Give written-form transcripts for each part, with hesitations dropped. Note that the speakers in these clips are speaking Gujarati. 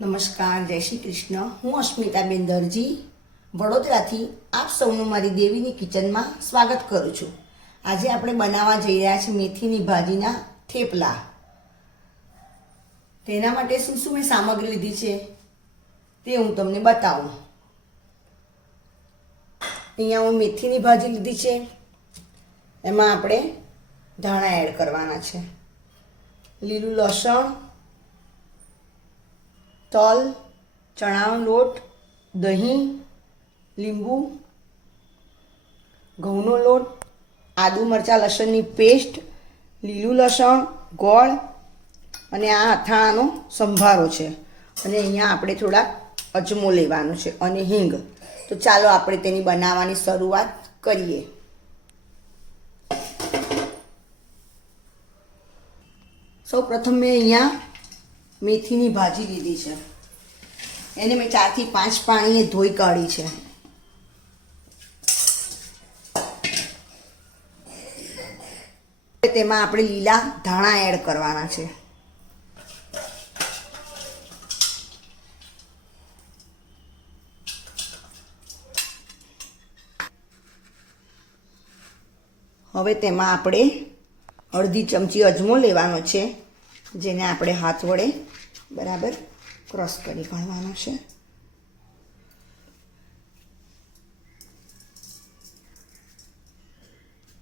નમસ્કાર, જય શ્રી કૃષ્ણ. હું અસ્મિતાબેન દરજી વડોદરાથી આપ સૌનું મારી દેવીની કિચનમાં સ્વાગત કરું છું. આજે આપણે બનાવવા જઈ રહ્યા છીએ મેથીની ભાજીના થેપલા. તેના માટે શું શું મેં સામગ્રી લીધી છે તે હું તમને બતાવું. અહીંયા હું મેથીની ભાજી લીધી છે. એમાં આપણે ધાણા એડ કરવાના છે, લીલું લસણ, તલ, ચણાનો લોટ, દહીં, લીંબુ, ઘઉંનો લોટ, આદુ મરચાં લસણની પેસ્ટ, લીલું લસણ, ગોળ અને આ અથાણાનો સંભારો છે. અને અહીંયા આપણે થોડાક અજમો લેવાનો છે અને હિંગ. તો ચાલો આપણે તેની બનાવવાની શરૂઆત કરીએ. સૌ પ્રથમ મેં અહીંયા મેથીની ભાજી લીધી છે. એને મેં 4 થી 5 પાણીએ ધોઈ કાઢી છે. તેમાં આપણે લીલા ધાણા એડ કરવાના છે. હવે તેમાં આપણે અડધી ચમચી અજમો લેવાનો છે, જેને આપણે હાથ વડે બરાબર ક્રશ કરી કાઢવાનો છે.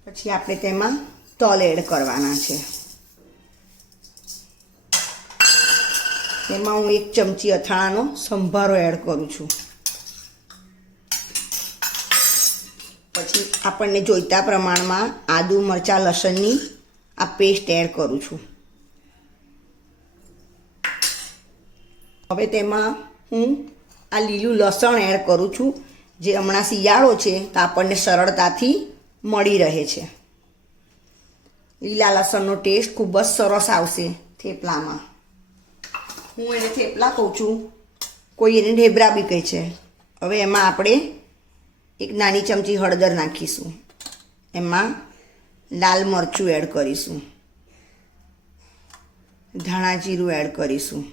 પછી આપણે તેમાં તલ એડ કરવાના છે. તેમાં હું 1 ચમચી અથાણાનો સંભારો એડ કરું છું. પછી આપણને જોઈતા પ્રમાણમાં આદુ મરચાં લસણની આ પેસ્ટ એડ કરું છું. હવે તેમાં હું આ લીલું લસણ એડ કરું છું, જે હમણાં શિયાળો છે તો આપણને સરળતાથી મળી રહે છે. લીલા લસણનો ટેસ્ટ ખૂબ જ સરસ આવશે થેપલામાં. હું એને થેપલા કહું છું, કોઈ એને ઢેબરા બી કહે છે. હવે એમાં આપણે 1 નાની ચમચી હળદર નાખીશું. એમાં લાલ મરચું એડ કરીશું, ધાણા જીરું એડ કરીશું,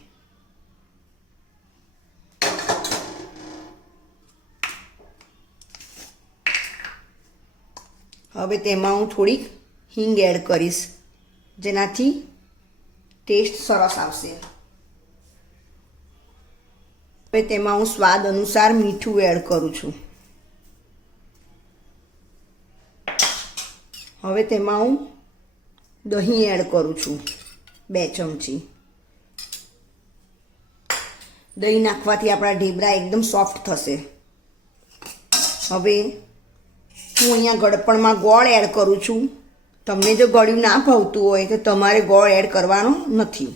હવે તેમાં હું થોડીક હિંગ એડ કરીશ, જેનાથી ટેસ્ટ સરસ આવશે. હવે તેમાં હું સ્વાદ અનુસાર મીઠું એડ કરું છું. હવે તેમાં હું દહીં એડ કરું છું, 2 ચમચી. દહીં નાખવાથી આપણા ઢેબરા એકદમ સોફ્ટ થશે. હવે હું અહીંયા ગળપણમાં ગોળ એડ કરું છું. તમને જો ગળ્યું ના ભાવતું હોય તો તમારે ગોળ એડ કરવાનો નથી.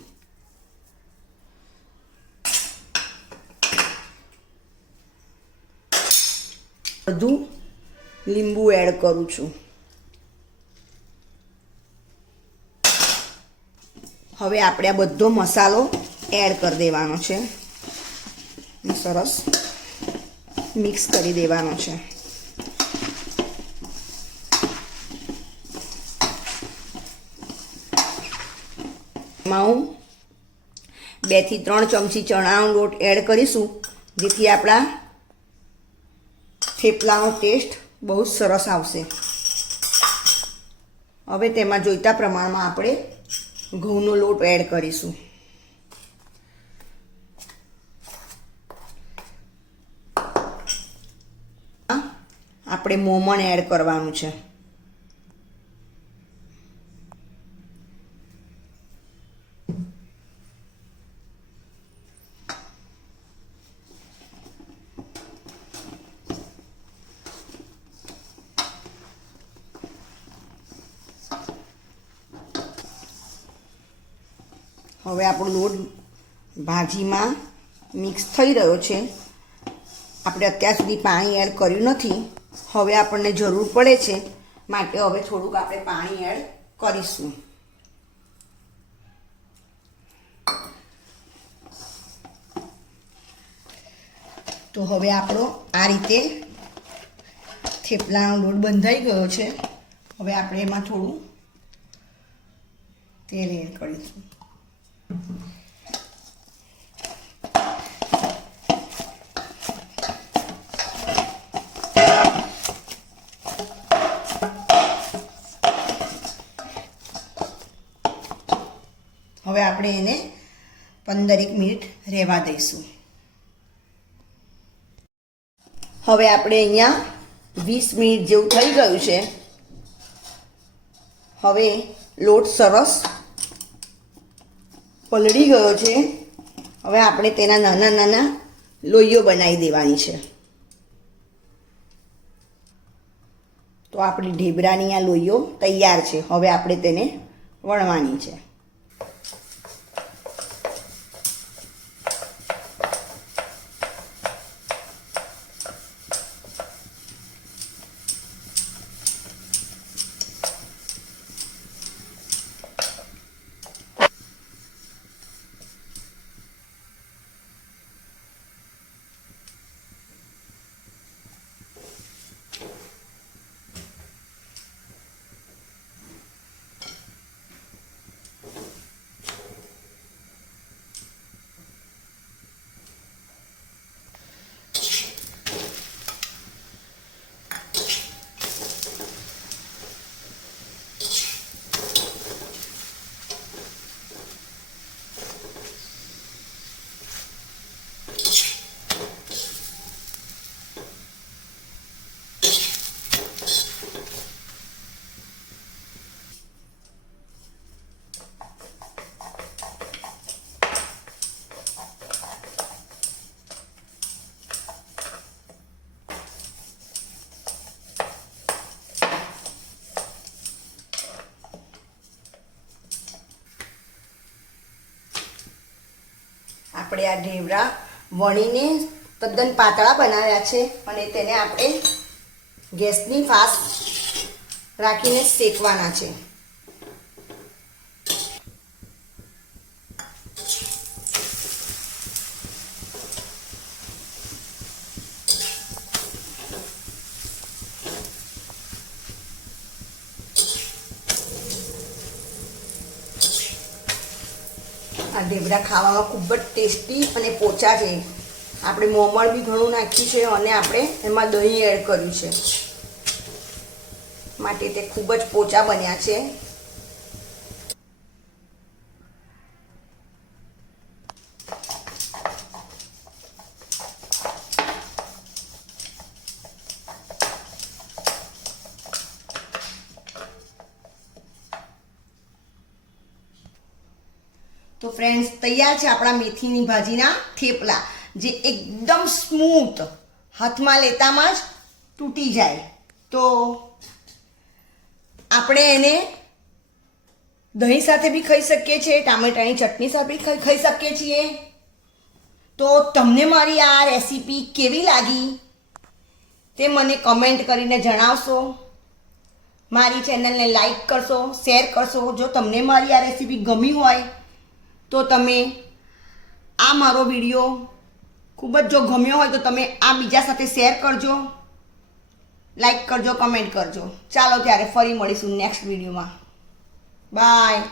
બધું લીંબુ એડ કરું છું. હવે આપણે આ બધો મસાલો એડ કરી દેવાનો છે, સરસ મિક્સ કરી દેવાનો છે. એમાં હું 2 થી 3 ચમચી ચણાનો લોટ એડ કરીશું, જેથી આપણા થેપલાનો ટેસ્ટ બહુ સરસ આવશે. હવે તેમાં જોઈતા પ્રમાણમાં આપણે ઘઉંનો લોટ એડ કરીશું. આપણે મોમણ એડ કરવાનું છે. હવે આપણો લોટ ભાજીમાં મિક્સ થઈ રહ્યો છે. આપણે અત્યાર સુધી પાણી એડ કર્યું નથી. હવે આપણને જરૂર પડે છે, માટે હવે થોડુંક આપણે પાણી એડ કરીશું. તો હવે આપણો આ રીતે થેપલાનો લોટ બંધાઈ ગયો છે. હવે આપણે એમાં થોડું તેલ એડ કરીશું. હવે આપણે એને 15 મિનિટ રહેવા દઈશું. હવે આપણે અહીંયા 20 મિનિટ જેવું થઈ ગયું છે. હવે લોટ સરસ પલળી ગયો છે. હવે આપણે તેના નાના નાના લોહીઓ બનાવી દેવાની છે. તો આપણી ઢેબરાની આ લોહીઓ તૈયાર છે. હવે આપણે તેને વણવાની છે. આપણે આ ઢેબરા વણીને તદ્દન પાતળા બનાવ્યા છે અને તેને આપણે ગેસની ફાસ રાખીને શેકવાના છે. આ ઢેબરા ખાવામાં ખૂબ જ ટેસ્ટી અને પોચા છે. આપણે મોમણ બી ઘણું નાખ્યું છે અને આપણે એમાં દહીં એડ કર્યું છે માટે તે ખૂબ જ પોચા બન્યા છે. તો ફ્રેન્ડ્સ, તૈયાર છે આપણા મેથીની ભાજીના થેપલા, જે એકદમ સ્મૂથ, હાથમાં લેતામાં જ તૂટી જાય. તો આપણે એને દહીં સાથે બી ખાઈ શકીએ છીએ, ટામેટાની ચટણી સાથે બી ખાઈ શકીએ છીએ. તો તમને મારી આ રેસીપી કેવી લાગી તે મને કમેન્ટ કરીને જણાવશો. મારી ચેનલને લાઈક કરશો, શેર કરશો. જો તમને મારી આ રેસીપી ગમી હોય તો તમે આ મારો વિડીયો ખૂબ જ જો ગમ્યો હોય તો તમે આ બીજા સાથે શેર કરજો, લાઈક કરજો, કમેન્ટ કરજો. ચાલો ત્યારે ફરી મળીશું નેક્સ્ટ વિડીયોમાં. બાય.